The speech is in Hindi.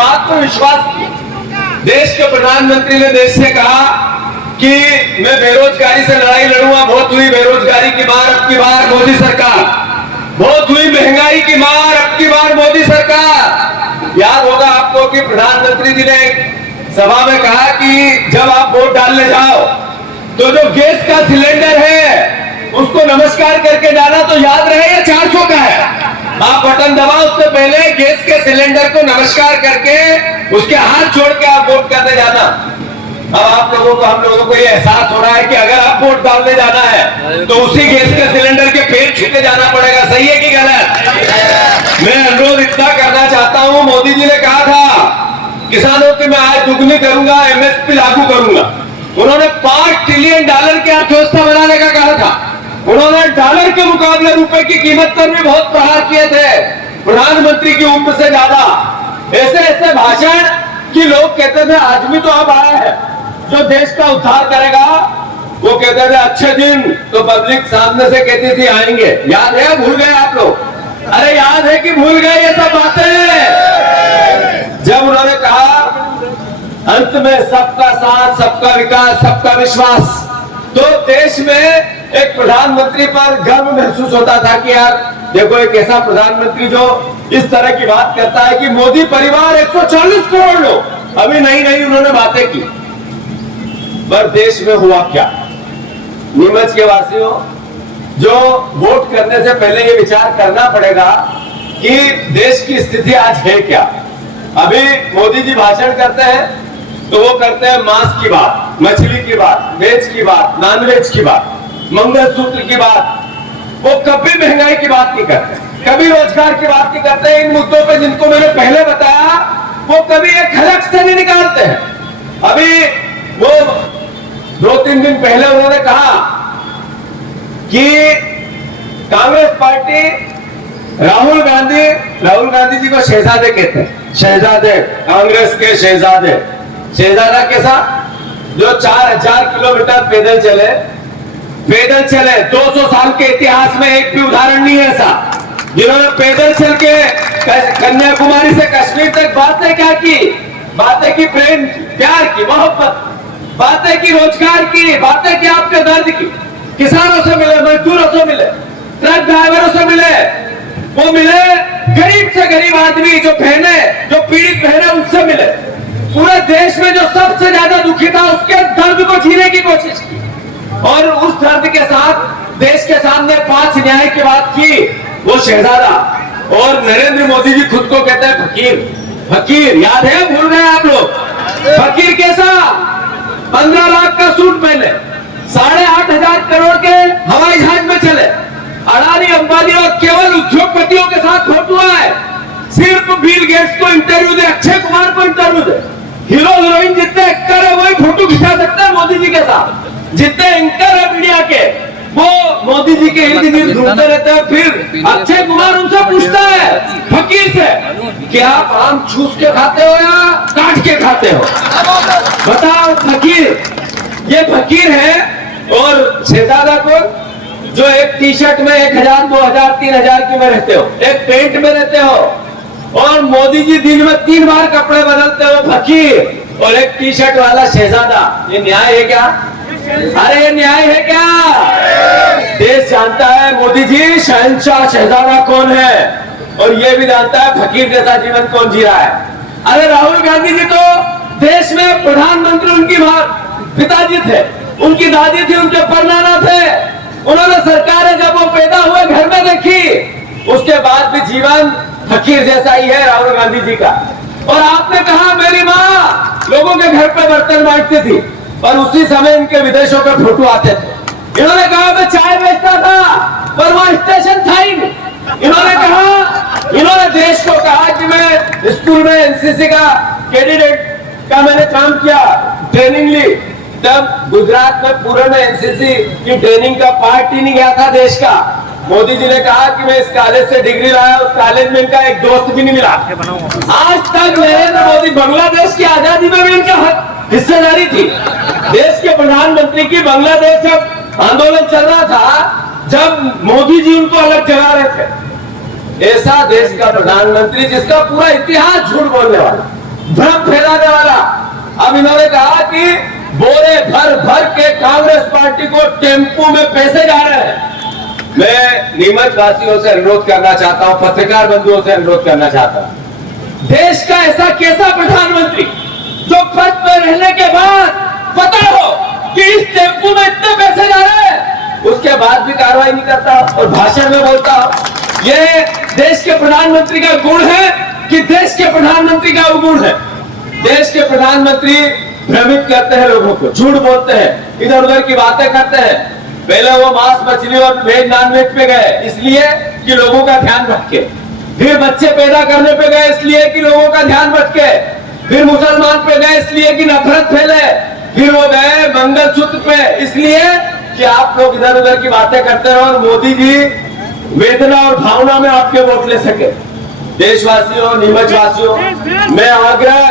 बात पर विश्वास किया। देश के प्रधानमंत्री ने देश से कहा कि मैं बेरोजगारी से लड़ाई लड़ूंगा। बहुत हुई बेरोजगारी की मार, अब की बार मोदी सरकार। बहुत हुई महंगाई की मार, अब की बार मोदी सरकार। याद होगा आपको कि प्रधानमंत्री जी ने सभा में कहा कि जब आप वोट डालने जाओ तो जो गैस का सिलेंडर है उसको नमस्कार करके जाना। तो याद रहे ये 400 का है। आप बटन दबाओ, उससे पहले गैस के सिलेंडर को नमस्कार करके उसके हाथ छोड़ के आप वोट करने जाना। अब आप लोगों को, हम लोगों को ये एहसास हो रहा है कि अगर आप वोट डालने जाना है तो उसी गैस के सिलेंडर के पेट छूटे जाना पड़ेगा। सही है कि गलत? मैं अनुरोध इतना करना चाहता हूं, मोदी जी ने कहा था किसानों की मैं आय दुगनी करूंगा, एमएसपी लागू करूंगा। उन्होंने $5 ट्रिलियन की अर्थव्यवस्था बनाने का कहा था। उन्होंने डॉलर के मुकाबले रुपए की कीमत पर भी बहुत प्रहार किए थे, प्रधानमंत्री की उम्र से ज्यादा। ऐसे ऐसे भाषण कि लोग कहते थे आदमी तो अब आया है जो देश का उद्धार करेगा। वो कहते थे अच्छे दिन, तो पब्लिक सामने से कहती थी आएंगे। याद है? भूल गए आप लोग? अरे याद है कि भूल गए ये सब बातें? जब उन्होंने कहा अंत में सबका साथ, सबका विकास, सबका विश्वास, तो देश में एक प्रधानमंत्री पर गर्व महसूस होता था कि यार देखो एक ऐसा प्रधानमंत्री जो इस तरह की बात करता है कि मोदी परिवार 140 करोड़ लोग। अभी नई नई उन्होंने बातें की, पर देश में हुआ क्या? नीमच के वासियों, जो वोट करने से पहले ये विचार करना पड़ेगा कि देश की स्थिति आज है क्या। अभी मोदी जी भाषण करते हैं तो वो करते हैं मांस की बात, मछली की बात, वेज की बात, नॉनवेज की बात, मंगलसूत्र की बात। वो कभी महंगाई की बात नहीं करते, कभी रोजगार की बात नहीं करते। इन मुद्दों पे जिनको मैंने पहले बताया वो कभी एक हलक से नहीं निकालते हैं। अभी वो 2-3 दिन पहले उन्होंने कहा कि कांग्रेस पार्टी राहुल गांधी जी को शहजादे कहते हैं। शहजादे, कांग्रेस के शहजादे। शहजादा कैसा? जो 4000 किलोमीटर पैदल चले 200 साल के इतिहास में एक भी उदाहरण नहीं है ऐसा, जिन्होंने पैदल चल के कन्याकुमारी से कश्मीर तक बातें क्या की, बातें की प्रेम प्यार की, मोहब्बत, बातें की रोजगार की, बातें की आपके दर्द की। किसानों से मिले, मजदूरों से मिले, ट्रक ड्राइवरों से मिले, वो मिले गरीब से गरीब आदमी, जो बहने, जो पीड़ित बहने, उनसे मिले। पूरे देश में जो सबसे ज्यादा दुखी था उसके दर्द को छीने की कोशिश की, और उस दर्द के साथ देश के सामने 5 न्याय की बात की वो शहजादा। और नरेंद्र मोदी जी खुद को कहते हैं फकीर। फकीर याद है? भूल गए आप लोग? फकीर कैसा? 15 लाख का सूट पहने, 8,500 करोड़ के हवाई जहाज में चले, अडानी अंबानी और केवल उद्योगपतियों के साथ फोटो है। सिर्फ बिल गेट्स को इंटरव्यू दे, अक्षय कुमार को इंटरव्यू दे, हीरो हीरोइन जितने एक्टर है वही फोटो खिंचा सकते हैं मोदी जी के साथ। जितने एंकर है मीडिया के वो मोदी जी के इर्द गिर्द घूमते रहते हैं। फिर अक्षय कुमार उनसे पूछता है फकीर से कि आप आम चूस के खाते हो या काट के खाते हो? बताओ फकीर, ये फकीर है। और शहजादा को जो एक टी शर्ट में 1000, 2000, 3000 की में रहते हो, एक पेंट में रहते हो, और मोदी जी दिन में 3 बार कपड़े बदलते हो, फकीर और एक टी शर्ट वाला शहजादा। ये न्याय है क्या? अरे ये न्याय है क्या? देश जानता है मोदी जी शहंशाह शहजादा कौन है, और ये भी जानता है फकीर जैसा जीवन कौन जी रहा है। अरे राहुल गांधी जी तो देश में प्रधानमंत्री उनकी पिताजी थे, उनकी दादी थी, उनके परनाना थे। उन्होंने सरकारें जब वो पैदा हुए घर में देखी, उसके बाद भी जीवन फकीर जैसा ही है राहुल गांधी जी का। और आपने कहा मेरी माँ लोगों के घर पे बर्तन बांटती थी, पर उसी समय इनके विदेशों के फोटो आते थे। इन्होंने कहा मैं चाय बेचता था, पर वहां स्टेशन था ही नहीं। इन्होंने कहा, इन्होंने देश को कहा कि मैं स्कूल में एनसीसी का कैडेट का मैंने काम किया, ट्रेनिंग ली। तब गुजरात में पूरे में एनसीसी की ट्रेनिंग का पार्ट ही नहीं गया था देश का। मोदी जी ने कहा कि मैं इस कॉलेज से डिग्री लाया, उस कॉलेज में इनका एक दोस्त भी नहीं मिला। आज तक नरेंद्र मोदी, बांग्लादेश की आजादी में भी इनका हिस्सेदारी थी। देश के प्रधानमंत्री की बांग्लादेश जब आंदोलन चल रहा था, जब मोदी जी उनको अलग जगा रहे थे, ऐसा देश का प्रधानमंत्री जिसका पूरा इतिहास झूठ बोलने वाला, भ्रम फैलाने वाला। अब इन्होंने कहा कि बोरे भर भर के कांग्रेस पार्टी को टेम्पू में पैसे जा रहे हैं। मैं नीमच वासियों से अनुरोध करना चाहता हूं, पत्रकार बंधुओं से अनुरोध करना चाहता हूं, देश का ऐसा कैसा प्रधानमंत्री जो पद पर रहने के बाद पता हो कि इस टेम्पू में इतने पैसे जा रहे हैं, उसके बाद भी कार्रवाई नहीं करता और भाषण में बोलता हो। ये देश के प्रधानमंत्री का गुण है कि देश के प्रधानमंत्री का अवगुण है? देश के प्रधानमंत्री भ्रमित करते हैं लोगों को, झूठ बोलते हैं, इधर उधर की बातें करते हैं। पहले वो मांस मछली और वेज नॉन वेज पे गए इसलिए कि लोगों का ध्यान भटके, फिर बच्चे पैदा करने पे गए इसलिए कि लोगों का ध्यान भटके, फिर मुसलमान पे गए इसलिए कि नफरत फैले, फिर वो गए मंगलसूत्र पे इसलिए कि आप लोग इधर उधर की बातें करते रहो और मोदी जी वेदना और भावना में आपके वोट ले सके। देशवासियों, नीमच वासियों, मैं आग्रह